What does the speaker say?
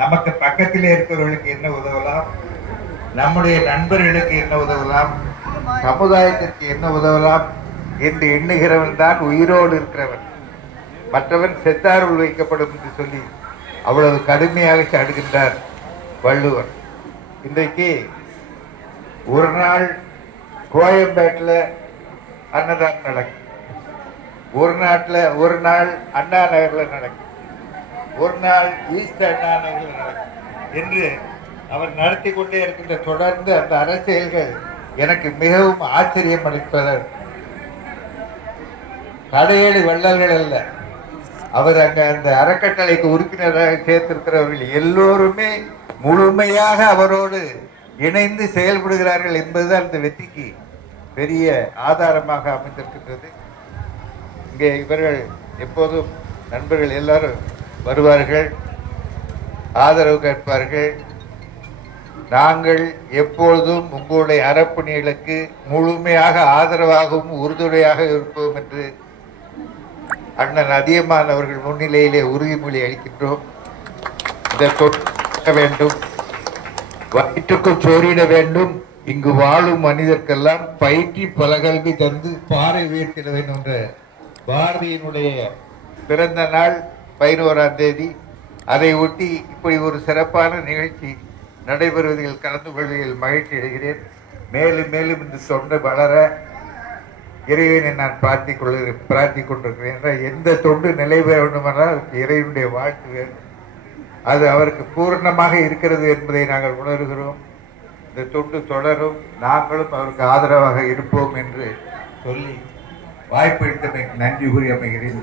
நமக்கு பக்கத்திலே இருக்கிறவர்களுக்கு என்ன உதவலாம், நம்முடைய நண்பர்களுக்கு என்ன உதவலாம், சமுதாயத்திற்கு என்ன உதவலாம் என்று எண்ணுகிறவன் தான் உயிரோடு இருக்கிறவன். மற்றவன் செத்தாருள் வைக்கப்படும் என்று சொல்லி அவ்வளவு கடுமையாக சாடுகின்றார் வள்ளுவர். இன்றைக்கு ஒரு நாள் கோயம்பேட்டில் அன்னதானம் நடக்கும், ஒரு நாள் அண்ணா நகரில் நடக்கும், ஒரு நாள் ஈஸ்ட் அண்ணா நகரில் நடக்கும் என்று அவர் நடத்தி கொண்டே இருக்கின்ற தொடர்ந்து அந்த அரசியல்கள் எனக்கு மிகவும் ஆச்சரியம் அளிப்பவர். கடையேடு வள்ளல்கள் அல்ல, அவர் அங்க அந்த அறக்கட்டளைக்கு உறுப்பினராக சேர்த்திருக்கிறவர்கள் எல்லோருமே முழுமையாக அவரோடு இணைந்து செயல்படுகிறார்கள் என்பதுதான் அந்த வெற்றிக்கு பெரிய ஆதாரமாக அமைந்திருக்கின்றது. இங்கே இவர்கள் எப்போதும் நண்பர்கள் எல்லாரும் வருவார்கள், ஆதரவு கேட்பார்கள். நாங்கள் எப்பொழுதும் உங்களுடைய அறப்பணிகளுக்கு முழுமையாக ஆதரவாகவும் உறுதுணையாக இருப்போம் என்று அண்ணன் அதியமான் அவர்கள் முன்னிலையிலே உறுதிமொழி அளிக்கின்றோம். இந்த தொட்ட வேண்டும், வயிற்றுக்குள் சோறிட வேண்டும், இங்கு வாழும் மனிதர்க்கெல்லாம் பயிற்சி பல கல்வி தந்து பாறை உயர்த்திட வேண்டும் என்ற பாரதியினுடைய பிறந்த நாள் 11ஆம் தேதி. அதை ஒட்டி இப்படி ஒரு சிறப்பான நிகழ்ச்சி நடைபெறுவதில் கலந்து கொள்வதில் மகிழ்ச்சி அடைகிறேன். மேலும் மேலும் இந்த தொண்டு வளர இறைவனை நான் பிரார்த்திக் கொண்டிருக்கிறேன். எந்த தொண்டு நிலை பெற வேண்டுமென்றால் இறைவனுடைய வாழ்த்து வேண்டும். அது அவருக்கு பூர்ணமாக இருக்கிறது என்பதை நாங்கள் உணர்கிறோம். இந்த தொண்டு தொடரும், நாங்களும் அவருக்கு ஆதரவாக இருப்போம் என்று சொல்லி வாய்ப்பளித்தமைக்கு நன்றி கூறி அமைகிறேன்.